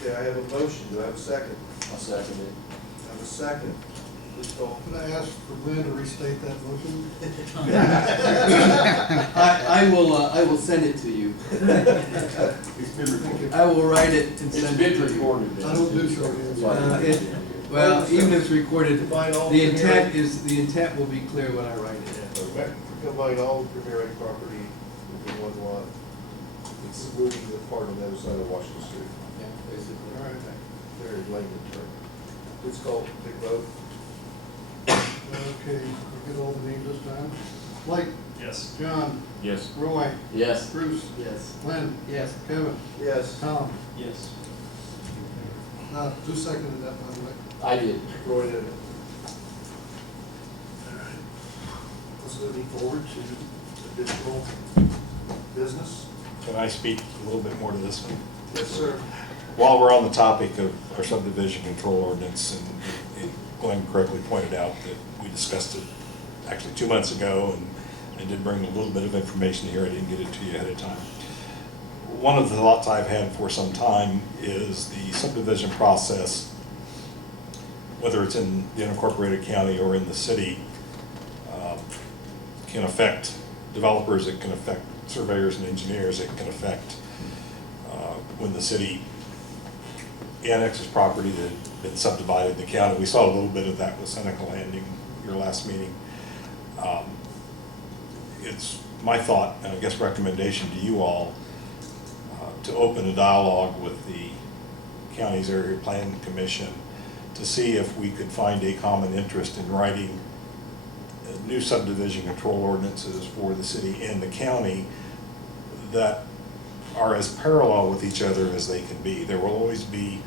Okay, I have a motion, do I have a second? I'll second it. I have a second. Please call. Could I ask for Glenn to restate that motion? I will send it to you. It's been recorded. I will write it and It's send it been to you. recorded. I don't do so. Well, even if it's recorded, Combine all the Premier intent Lake- is, the intent will be clear when I write it. Combine all Premier Lake property into one lot. It's moving the part on the other side of Washington Street. Yeah, basically. All right. Very layman term. Please call, take vote. Okay, I'll get all the names this time. Blake, Yes. John, Yes. Roy, Yes. Bruce, Yes. Glenn, Yes. Kevin, Yes. Tom. Yes. Who seconded that, by the way? I did. Roy did it. All right. Let's move forward to additional business. Can I speak a little bit more to this one? Yes, sir. While we're on the topic of our subdivision control ordinance, and Glenn correctly pointed out that we discussed it actually 2 months ago, and did bring a little bit of information here. I didn't get it to you ahead of time. One of the thoughts I've had for some time is the subdivision process, whether it's in the unincorporated county or in the city, can affect developers, it can affect surveyors and engineers, it can affect when the city annexes property that had been subdivided in the county. We saw a little bit of that with Seneca Landing, your last meeting. It's my thought, and I guess recommendation to you all, to open a dialogue with the county's area plan commission to see if we could find a common interest in writing new subdivision control ordinances for the city and the county that are as parallel with each other as they can be. There will always be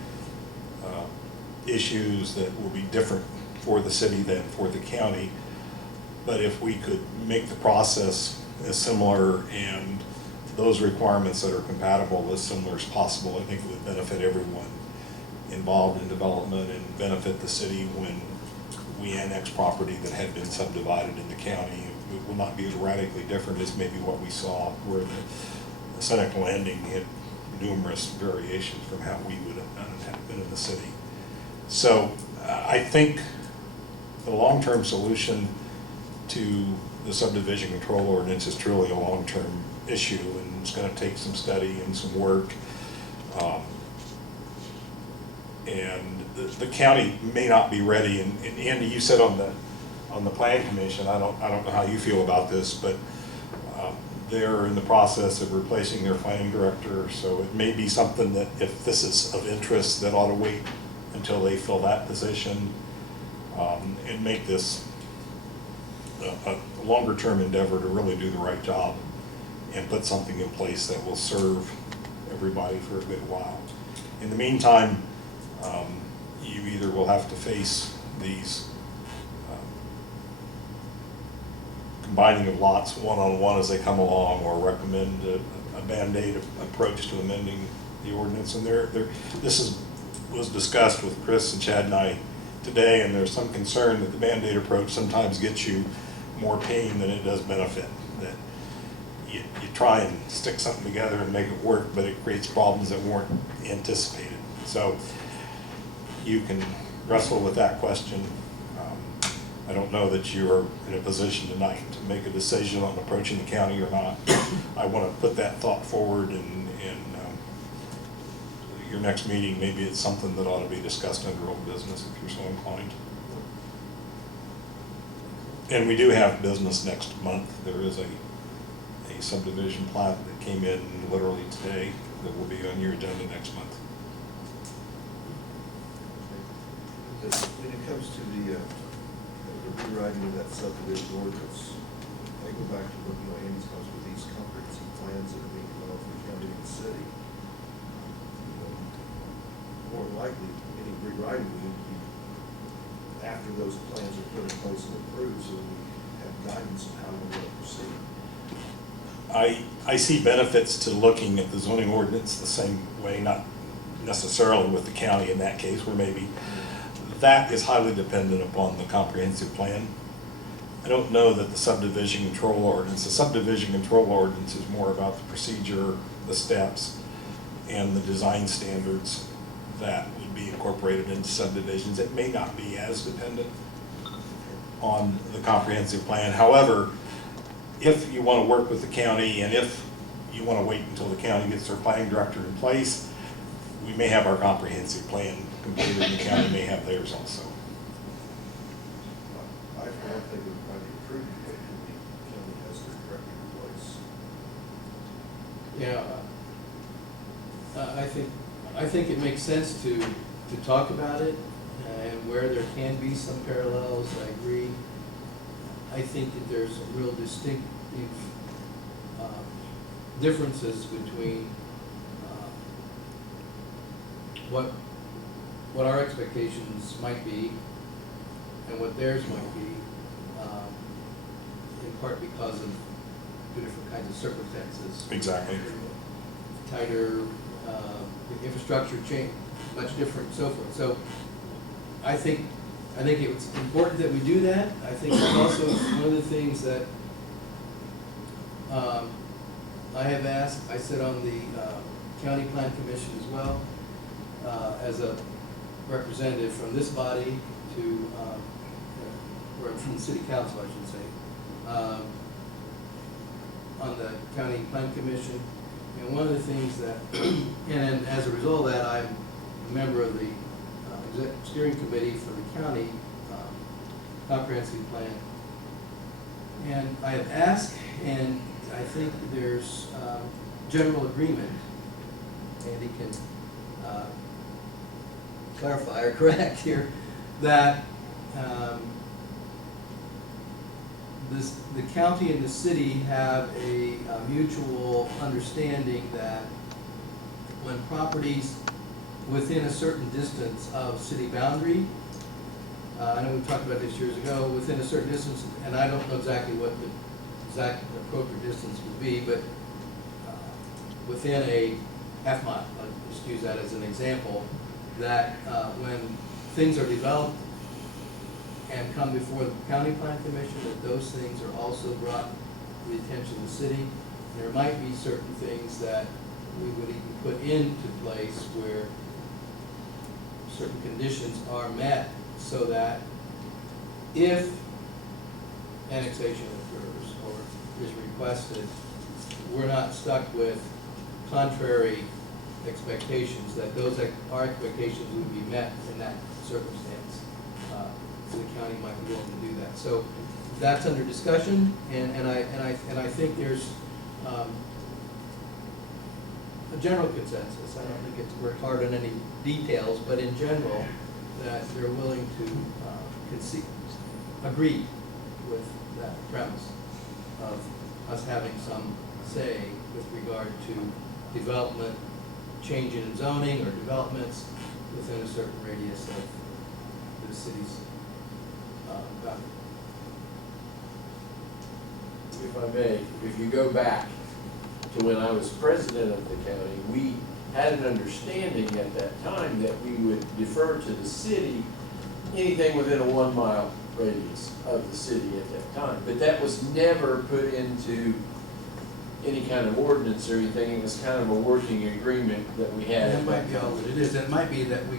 issues that will be different for the city than for the county, but if we could make the process as similar and those requirements that are compatible as similar as possible, I think it would benefit everyone involved in development and benefit the city when we annex property that had been subdivided in the county. It will not be as radically different as maybe what we saw where the Seneca Landing had numerous variations from how we would have done it had it been in the city. So I think the long-term solution to the subdivision control ordinance is truly a long-term issue, and it's going to take some study and some work. And the county may not be ready. And Andy, you said on the plan commission, I don't know how you feel about this, but they're in the process of replacing their planning director. So it may be something that, if this is of interest, that ought to wait until they fill that position and make this a longer term endeavor to really do the right job and put something in place that will serve everybody for a good while. In the meantime, you either will have to face these combining of lots one-on-one as they come along, or recommend a Band-Aid approach to amending the ordinance. And this was discussed with Chris and Chad and I today, and there's some concern that the Band-Aid approach sometimes gets you more pain than it does benefit. That you try and stick something together and make it work, but it creates problems that weren't anticipated. So you can wrestle with that question. I don't know that you're in a position tonight to make a decision on approaching the county or not. I want to put that thought forward, and your next meeting, maybe it's something that ought to be discussed under old business if you're so inclined. And we do have business next month. There is a subdivision plat that came in literally today that will be on your agenda next month. When it comes to the rewriting of that subdivision ordinance, I go back to what, Andy's comes with these comprehensive plans that are being developed for the county and the city. More than likely, any rewriting would be after those plans are put in place and approved, so we have guidance on how we're going to proceed. I see benefits to looking at the zoning ordinance the same way, not necessarily with the county in that case, where maybe that is highly dependent upon the comprehensive plan. I don't know that the subdivision control ordinance is more about the procedure, the steps, and the design standards that would be incorporated into subdivisions. It may not be as dependent on the comprehensive plan. However, if you want to work with the county and if you want to wait until the county gets their planning director in place, we may have our comprehensive plan completed and the county may have theirs also. I, for one thing, would probably be prudent to wait till the county has their director in place. Yeah, I think it makes sense to talk about it, and where there can be some parallels, I agree. I think that there's some real distinctive differences between what our expectations might be and what theirs might be, in part because of two different kinds of circumstances. Exactly. Tighter, infrastructure change, much different, so forth. So I think it's important that we do that. I think it's also one of the things that I have asked. I sit on the County Plan Commission as well, as a representative from this body to, or from the City Council, I should say, on the County Plan Commission. And one of the things that, and as a result of that, I'm a member of the steering committee for the county comprehensive plan. And I have asked, and I think there's general agreement, and he can clarify or correct here, that the county and the city have a mutual understanding that when properties within a certain distance of city boundary, I know we talked about this years ago, within a certain distance, and I don't know exactly what the exact appropriate distance would be, but within a half mile, I'll just use that as an example, that when things are developed and come before the County Plan Commission, that those things are also brought to the attention of the city. There might be certain things that we would even put into place where certain conditions are met, so that if annexation occurs or is requested, we're not stuck with contrary expectations, that our expectations would be met in that circumstance. The county might be willing to do that. So that's under discussion, and I think there's a general consensus. I don't think it's worked hard on any details, but in general, that they're willing to agree with that premise of us having some say with regard to development, change in zoning or developments within a certain radius of the city's boundary. If I may, if you go back to when I was president of the county, we had an understanding at that time that we would defer to the city anything within a 1 mile radius of the city at that time. But that was never put into any kind of ordinance or anything. It was kind of a working agreement that we had. And that might be all that it is. It might be that we,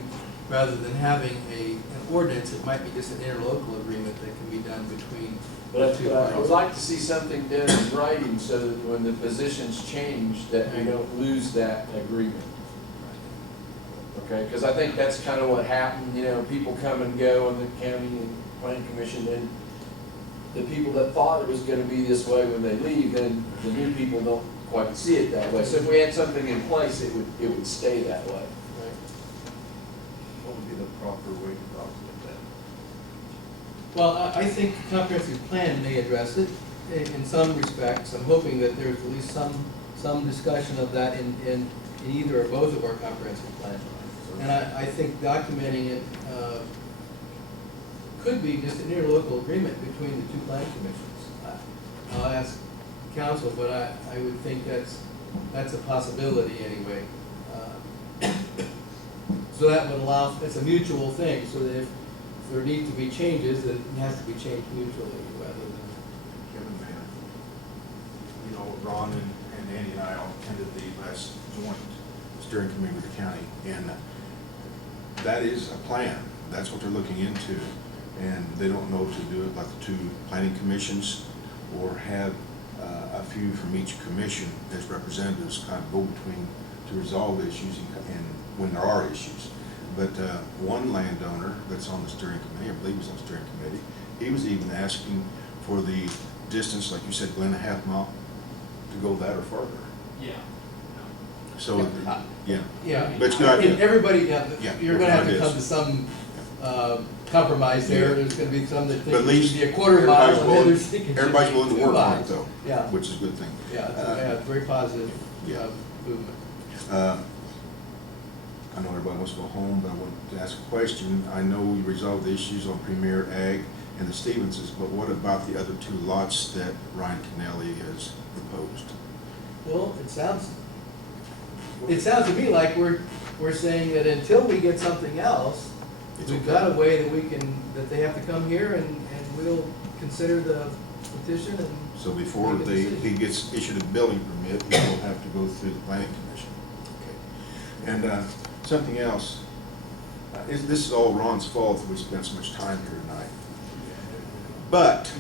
rather than having an ordinance, it might be just an interlocal agreement that can be done between But the two I would parties. like to see something done in writing so that when the positions change, that we don't lose that agreement. Okay, because I think that's kind of what happened, you know, people come and go on the county and planning commission, and the people that thought it was gonna be this way when they leave, then the new people don't quite see it that way. So if we had something in place, it would stay that way. Right. What would be the proper way to document that? Well, I think the comprehensive plan may address it in some respects. I'm hoping that there's at least some discussion of that in either or both of our comprehensive plans. And I think documenting it could be just an interlocal agreement between the two plan commissions. I'll ask council, but I would think that's a possibility anyway. So that would allow, it's a mutual thing, so that if there need to be changes, then it has to be changed mutually rather than. Kevin, man, you know, Ron and Andy and I all attended the last joint steering committee with the county, and that is a plan. That's what they're looking into. And they don't know to do it like the two planning commissions or have a few from each commission as representatives kind of go between to resolve issues and when there are issues. But one landowner that's on the steering committee, I believe he's on the steering committee, he was even asking for the distance, like you said, Glenn, a half mile, to go that or farther. Yeah. So, yeah. Yeah. But it's good idea. And everybody, Yeah, you're gonna have to it's come to some compromise there. Yeah. There's gonna be some that But at think it least should be a quarter mile, everybody's and then willing- there's thinking it should everybody's be willing to 2 work on it miles. though, Yeah. which is a good thing. Yeah, it's very positive Yeah. movement. I know everybody wants to go home, but I want to ask a question. I know we resolved the issues on Premier Ag and the Stevenses, but what about the other 2 lots that Ryan Kennelly has proposed? Well, it sounds to me like we're saying that until we get something else, It's we've okay. got a way that they have to come here and we'll consider the petition and. So before make a decision. he gets issued a building permit, he will have to go through the planning commission. Okay. And something else, this is all Ron's fault that we spent so much time here tonight. But,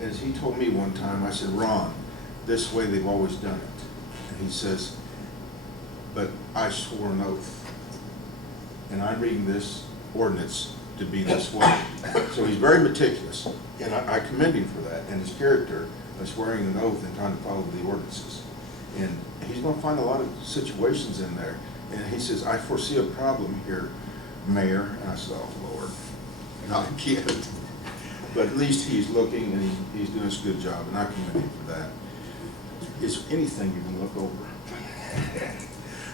as he told me one time, I said, Ron, this way they've always done it. And he says, but I swore an oath. And I'm reading this ordinance to be this way. So he's very meticulous, and I commend him for that, and his character of swearing an oath and trying to follow the ordinances. And he's gonna find a lot of situations in there. And he says, I foresee a problem here, Mayor. And I said, oh, Lord, not again. But at least he's looking, and he's doing a good job, and I commend him for that. Is there anything you can look over?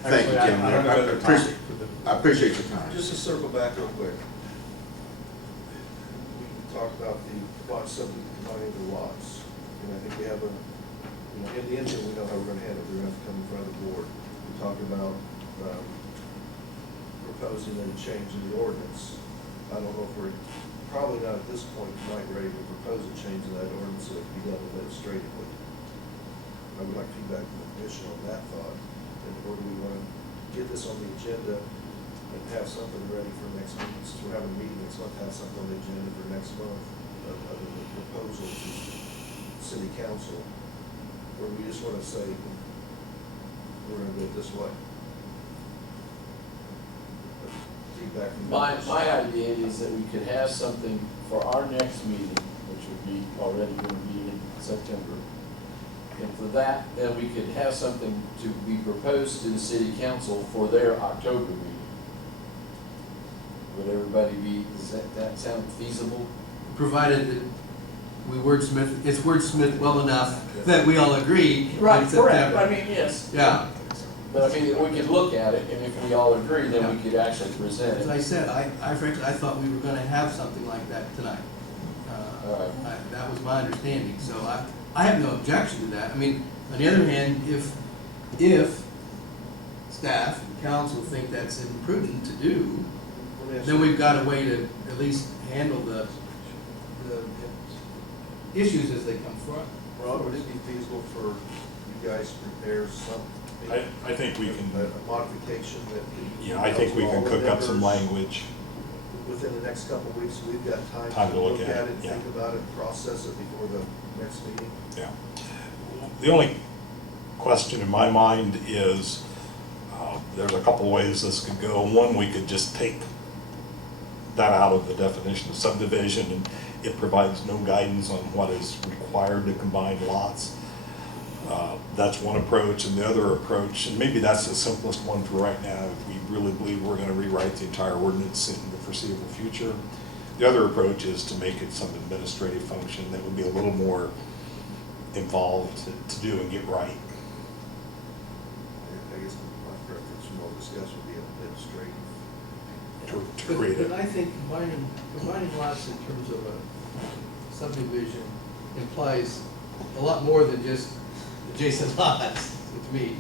Thank you, Actually, I don't know the Tim. topic for the- I appreciate your time. Just to circle back real quick. We talked about the lot combining the lots, and I think we have in the end, we know how we're gonna handle it, we're gonna have to come in front of the board. We talked about, proposing a change in the ordinance. I don't know if we're, probably not at this point, tonight, ready to propose a change in that ordinance so it can be done administratively. I would like feedback from the commission on that thought, or do we wanna get this on the agenda and have something ready for next meeting, since we're having a meeting next month, have something on the agenda for next month, of the proposal to city council, or we just wanna say, we're gonna do it this way. Feedback from the My commission. idea is that we could have something for our next meeting, which would be already going to be in September. And for that, then we could have something to be proposed to the city council for their October meeting. Would everybody be, does that sound feasible? Provided that it's wordsmith well enough that we all agree. in Correct, September. I mean, yes. Yeah, But I mean, we could look at it, and if we all agree, then we could actually present as I it. said, I frankly, I thought we were gonna have something like that tonight. All right. That was my understanding, so I have no objection to that. I mean, on the other hand, if staff and council think that's imprudent to do, Let me ask then you- we've got a way to at least handle the issues as they come forward. Ron, would it be feasible for you guys to prepare something? I think we can, A modification that. yeah, I think we can cook up some language. Within the next couple of weeks, we've got Time time to to look look at at it, it, and yeah. think about it, process it before the next meeting. Yeah. The only question in my mind is, there's a couple ways this could go. One, we could just take that out of the definition of subdivision, and it provides no guidance on what is required to combine lots. That's one approach, and the other approach, and maybe that's the simplest one for right now, if we really believe we're gonna rewrite the entire ordinance in the foreseeable future. The other approach is to make it some administrative function that would be a little more involved to do and get right. I guess my preference from all discussion would be administrative. To create But it. I think combining lots in terms of a subdivision implies a lot more than just adjacent lots, to me.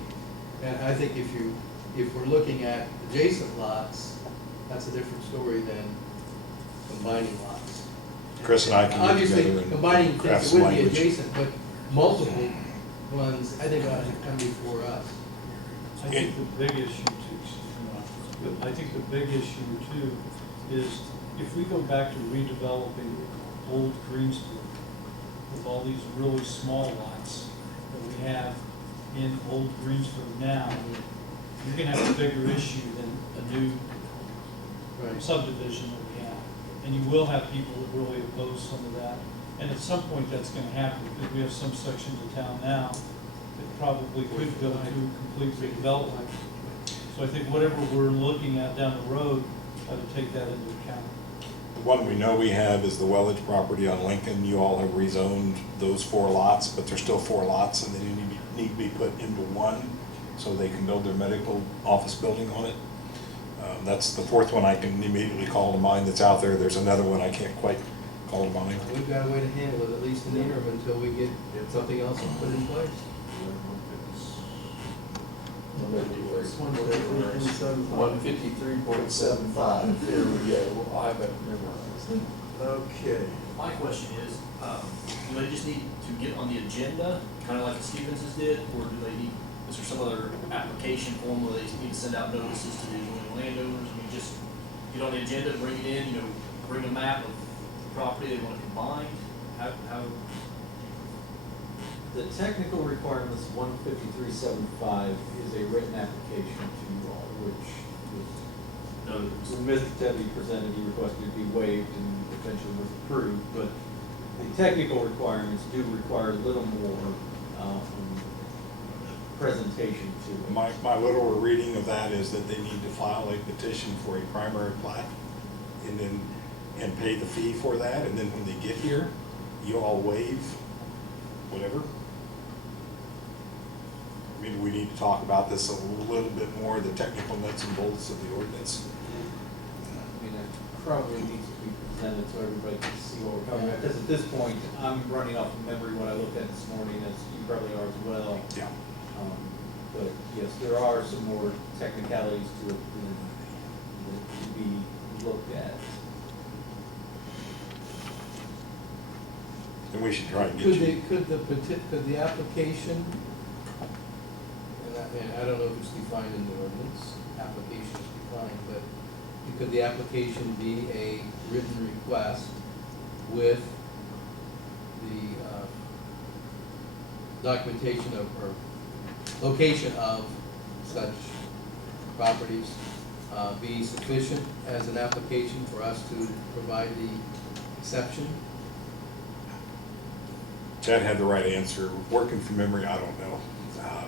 And I think if we're looking at adjacent lots, that's a different story than combining lots. Chris and I can get Obviously, together and combining craft things some that would be language. adjacent, but multiple ones, I think ought to come before us. I think the big issue to, I think the big issue too is if we go back to redeveloping old Greensburg with all these really small lots that we have in old Greensburg now, you're gonna have a bigger issue than a new subdivision that we have. And you will have people that really oppose some of that. And at some point that's gonna happen, because we have some sections of town now that probably could go through complete redevelopment. So I think whatever we're looking at down the road, ought to take that into account. The one we know we have is the Wellage property on Lincoln. You all have rezoned those 4 lots, but there's still 4 lots and they need to be put into one so they can build their medical office building on it. That's the 4th one I can immediately call to mind that's out there. There's another one I can't quite call to mind. We've got a way to handle it, at least in the interim, until we get something else put in place. 153.75, there we go, I have it memorized. Okay. My question is, do they just need to get on the agenda, kind of like the Stephens did, or do they need, is there some other application form where they need to send out notices to the landowners? I mean, just get on the agenda, bring it in, bring a map of the property they want to combine? How? The technical requirements, 153.75, is a written application to you all, which was, when Mr. Tebby presented, he requested it be waived and eventually was approved, but the technical requirements do require a little more presentation to it. My literal reading of that is that they need to file a petition for a primary plat and pay the fee for that, and then when they get here, you all waive whatever. I mean, we need to talk about this a little bit more, the technical nuts and bolts of the ordinance. I mean, it probably needs to be presented so everybody can see what we're talking about, because at this point, I'm running off of memory what I looked at this morning, as you probably are as well. Yeah. But yes, there are some more technicalities to it that should be looked at. And we should try and get you. Could the application, and I don't know if it's defined in the ordinance, application is defined, but could the application be a written request with the documentation of, or location of such properties be sufficient as an application for us to provide the exception? Chad had the right answer. Working from memory, I don't know.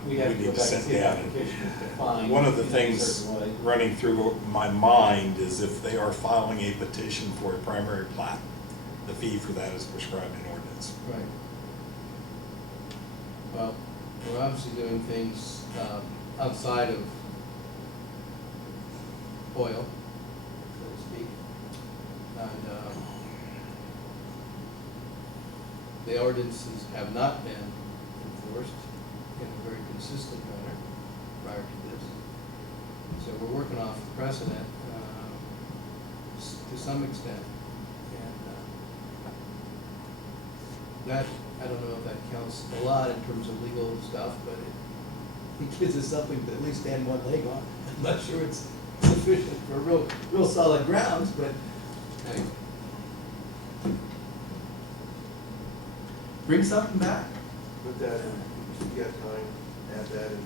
We have to need go back and sit see the down application is defined. One of the in a things certain way. running through my mind is if they are filing a petition for a primary plat, the fee for that is prescribed in ordinance. Right. Well, we're obviously doing things outside of oil, so to speak. And the ordinances have not been enforced in a very consistent manner prior to this. So we're working off precedent to some extent. And that, I don't know if that counts a lot in terms of legal stuff, but it gives us something to at least stand one leg on. I'm not sure it's sufficient for real solid grounds, but hey. Bring something back. Put that in, if you got time, add that in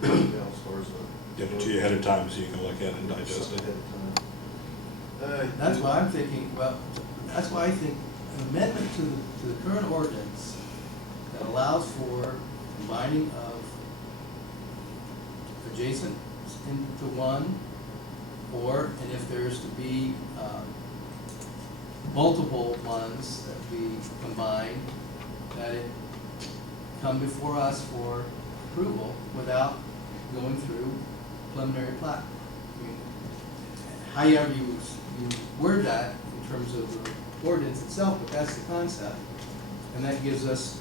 the email as far as the. Get it to you ahead of time so you can look at it and digest Something it. ahead of time. That's why I'm thinking, well, that's why I think an amendment to the current ordinance that allows for combining of adjacent into one, or, and if there's to be multiple ones that we combine, that it come before us for approval without going through preliminary plat. I mean, however you word that in terms of the ordinance itself, but that's the concept. And that gives us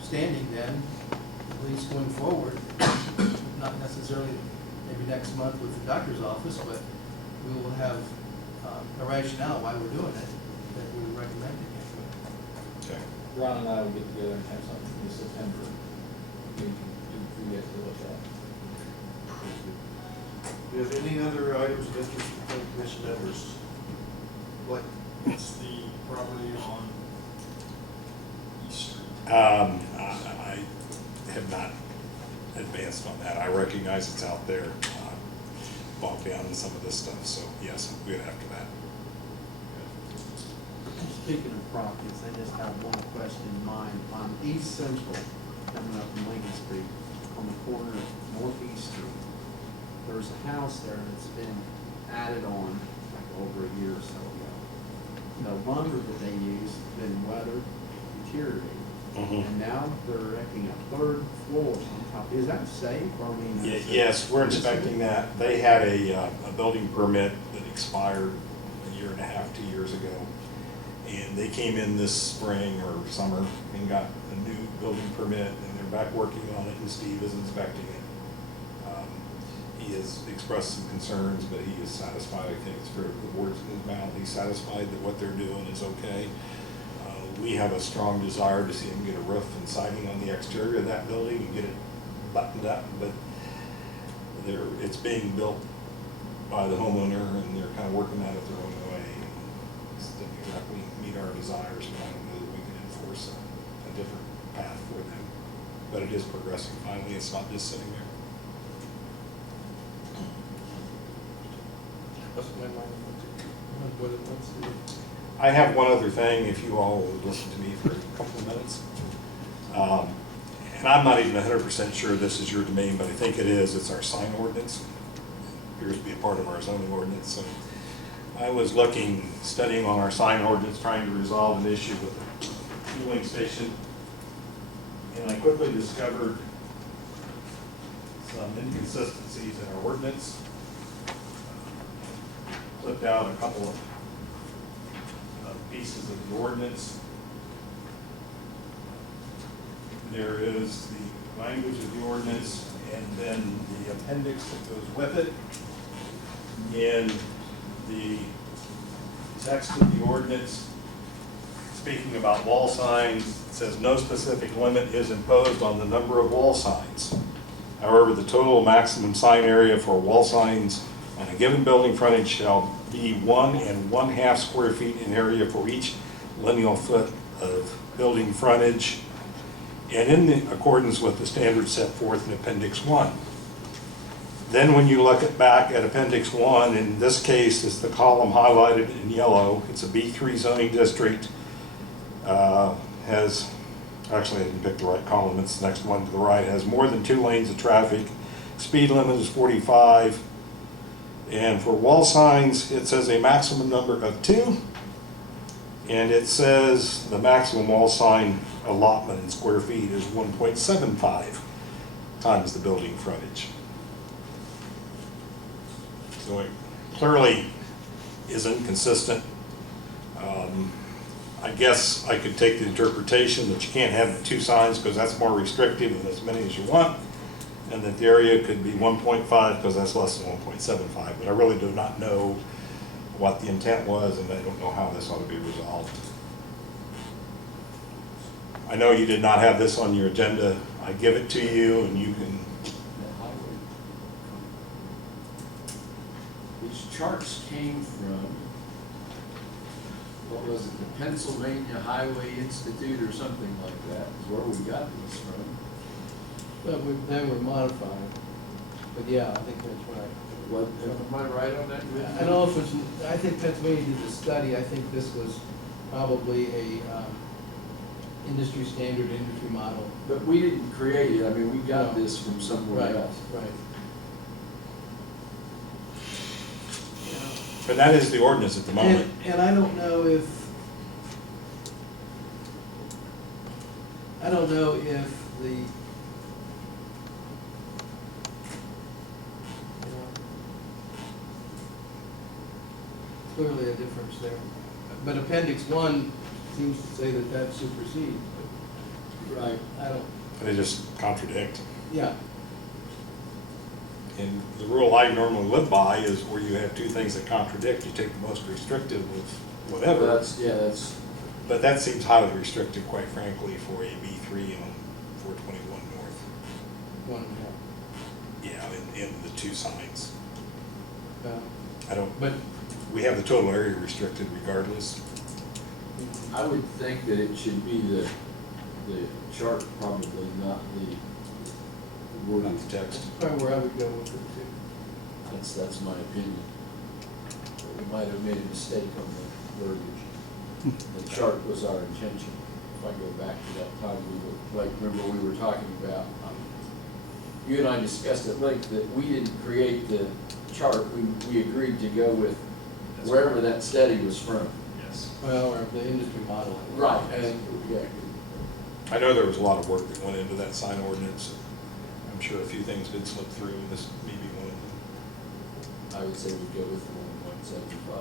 standing then, at least going forward, not necessarily maybe next month with the doctor's office, but we will have a rationale why we're doing it, that we're recommending it. Okay. Ron and I will get together and have something in September. We can do for you guys to look at. Do you have any other items of interest from planning commission members? Like, It's the property on East Street. I have not advanced on that. I recognize it's out there, bogged down in some of this stuff, so yes, I'm good after that. Speaking of properties, I just have one question in mind. On East Central, coming up from Lincoln Street, on the corner of Northeast Street, there's a house there that's been added on like over a year or so ago. The lumber that they use has been weathered, deteriorated, and now they're erecting a third floor on top. Is that safe? Or, I mean, Yes, we're inspecting that. They had a building permit that expired a year and a half, 2 years ago. And they came in this spring or summer and got a new building permit, and they're back working on it, and Steve is inspecting it. He has expressed some concerns, but he is satisfied. I think it's for the words in his mouth. He's satisfied that what they're doing is okay. We have a strong desire to see him get a roof and siding on the exterior of that building and get it buttoned up, but it's being built by the homeowner, and they're kind of working at it their own way. It didn't exactly meet our desires, and I don't know that we can enforce a different path for them. But it is progressing finally. It's not just sitting there. I have one other thing, if you all would listen to me for a couple of minutes. And I'm not even 100% sure this is your domain, but I think it is. It's our sign ordinance. Appears to be a part of our zoning ordinance. So I was studying on our sign ordinance, trying to resolve an issue with the fueling station. And I quickly discovered some inconsistencies in our ordinance. Clipped out a couple of pieces of the ordinance. There is the language of the ordinance and then the appendix that goes with it. In the text of the ordinance, speaking about wall signs, it says no specific limit is imposed on the number of wall signs. However, the total maximum sign area for wall signs on a given building frontage shall be 1 1/2 square feet in area for each lineal foot of building frontage, and in accordance with the standards set forth in Appendix 1. Then when you look back at Appendix 1, in this case, it's the column highlighted in yellow. It's a B3 zoning district. Actually I didn't pick the right column, it's the next one to the right. It has more than 2 lanes of traffic. Speed limit is 45. And for wall signs, it says a maximum number of 2. And it says the maximum wall sign allotment in square feet is 1.75 times the building frontage. So it clearly is inconsistent. I guess I could take the interpretation that you can't have 2 signs because that's more restrictive than as many as you want, and that the area could be 1.5 because that's less than 1.75. But I really do not know what the intent was, and I don't know how this ought to be resolved. I know you did not have this on your agenda. I give it to you, and you can. These charts came from, what was it, the Pennsylvania Highway Institute or something like that, is where we got these from. But they were modified, but yeah, I think that's right. What, am I right on that? I don't know if it's, I think Pennsylvania did the study. I think this was probably a industry standard, industry model. But we didn't create it, I mean, we got No. this from somewhere Right, else. right. But that is the ordinance at the moment. And I don't know if the, clearly a difference there. But Appendix 1 seems to say that that supersedes. Right. I don't, They just contradict. yeah, And the rule I normally live by is where you have 2 things that contradict, you take the most restrictive of whatever. That's, But that seems highly restrictive, quite frankly, for a B3 on 421 North. 1.5. Yeah, in the 2 signs. I don't, But we have the total area restricted regardless. I would think that it should be the chart, probably, not the wording. Not the text. that's probably where I would go with it too. That's my opinion. We might have made a mistake on the verbiage. The chart was our intention. If I go back to that time, remember we were talking about, you and I discussed at length that we didn't create the chart. We agreed to go with wherever that study was from. Yes. Well, or the industry model. Right, and, yeah, I know there was a lot of work that went into that sign ordinance. I'm sure a few things did slip through, and this may be one of them. I would say we go with the 1.75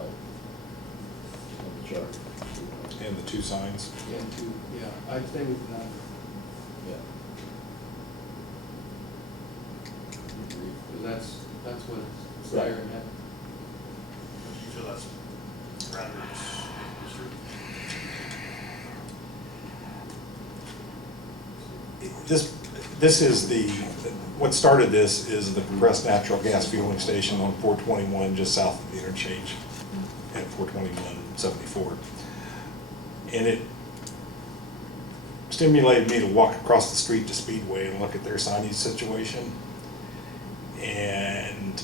on the chart. And the two signs. Yeah, I'd stay with that. Yeah. Because that's what it's staring at. You feel that's rather restricted? This is what started this is the compressed natural gas fueling station on 421, just south of the interchange at 421-74. And it stimulated me to walk across the street to Speedway and look at their signage situation. And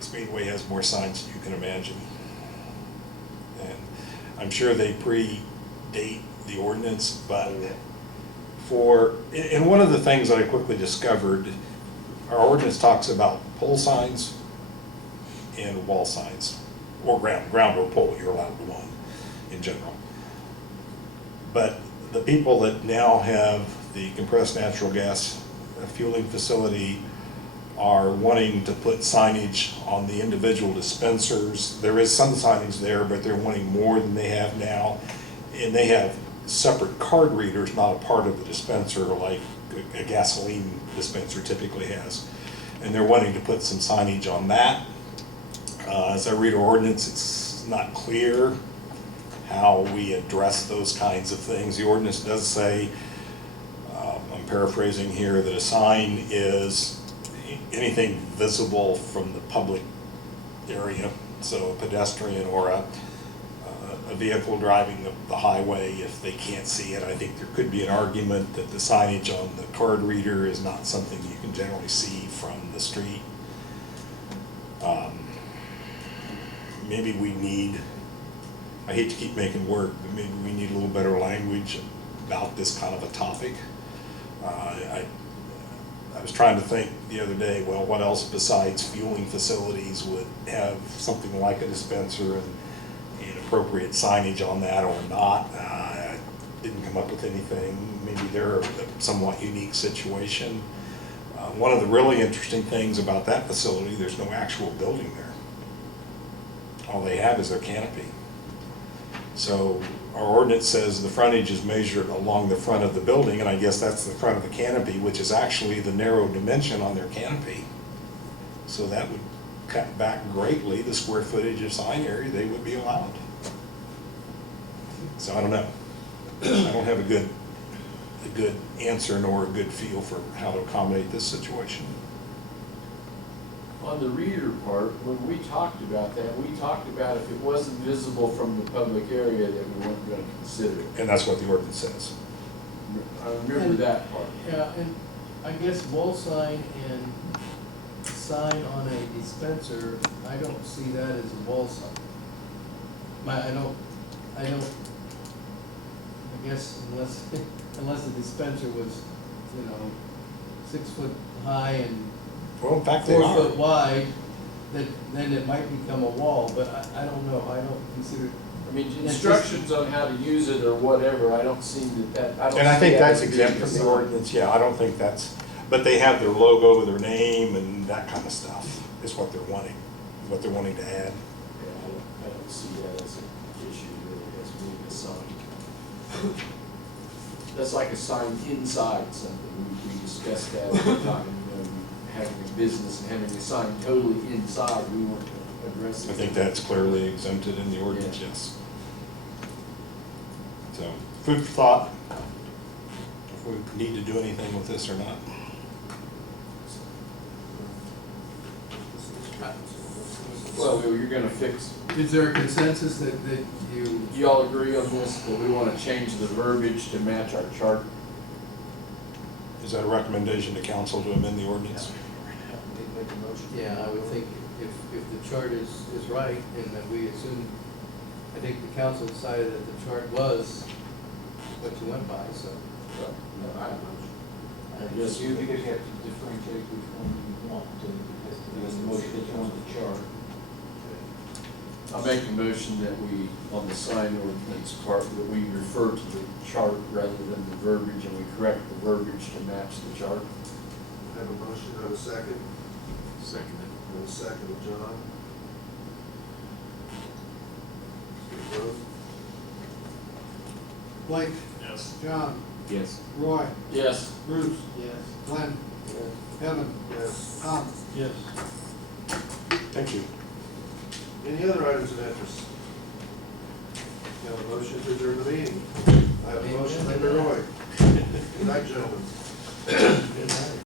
Speedway has more signs than you can imagine. And I'm sure they predate the ordinance, but and one of the things that I quickly discovered, our ordinance talks about pole signs and wall signs, or ground or pole, you're allowed one in general. But the people that now have the compressed natural gas fueling facility are wanting to put signage on the individual dispensers. There is some signage there, but they're wanting more than they have now. And they have separate card readers, not a part of the dispenser like a gasoline dispenser typically has. And they're wanting to put some signage on that. As I read our ordinance, it's not clear how we address those kinds of things. The ordinance does say, I'm paraphrasing here, that a sign is anything visible from the public area, so a pedestrian or a vehicle driving the highway, if they can't see it. I think there could be an argument that the signage on the card reader is not something you can generally see from the street. Maybe we need, I hate to keep making work, but maybe we need a little better language about this kind of a topic. I was trying to think the other day, well, what else besides fueling facilities would have something like a dispenser and appropriate signage on that or not. I didn't come up with anything. Maybe they're a somewhat unique situation. One of the really interesting things about that facility, there's no actual building there. All they have is their canopy. So our ordinance says the frontage is measured along the front of the building, and I guess that's the front of the canopy, which is actually the narrow dimension on their canopy. So that would cut back greatly the square footage of sign area they would be allowed. So I don't know. I don't have a good answer nor a good feel for how to accommodate this situation. On the reader part, when we talked about that, we talked about if it wasn't visible from the public area that we weren't going to consider it. And that's what the ordinance says. I remember that part. Yeah, and I guess wall sign and sign on a dispenser, I don't see that as a wall sign. I guess unless the dispenser was, 6 foot high and Well, in fact, they 4 are. foot wide, then it might become a wall, but I don't know, I don't consider. I mean, instructions on how to use it or whatever, I don't see that, I don't see And I think that that's as being exempt from the assigned. ordinance, yeah, I don't think that's, but they have their logo, their name, and that kind of stuff is what they're wanting to add. Yeah, I don't see that as an issue really, as being a sign. That's like a sign inside something, we discussed that at the time, having a business and having a sign totally inside, we weren't addressing. I think that's clearly exempted in the ordinance, Yeah. yes. So, food for thought, if we need to do anything with this or not. Well, you're gonna fix, Is there a consensus that you, do y'all agree on this, that we wanna change the verbiage to match our chart? Is that a recommendation to council to amend the ordinance? Need to make a motion. yeah, I would think if the chart is right, and that we assume, I think the council decided that the chart was what you went by, so. I guess, You think you have to differentiate which one you want to, it has to be the motion that you want the chart. I make a motion that we, on the sign ordinance part, that we refer to the chart rather than the verbiage, and we correct the verbiage to match the chart. Have a motion, have a second, Second. and a second of John. Steve Rose? Blake, Yes. John, Yes. Roy, Yes. Bruce. Yes. Glenn, Kevin, Yes. Tom. Yes. Thank you. Any other items of interest? Have a motion to adjourn the meeting. I have a motion by Roy. Good night, gentlemen.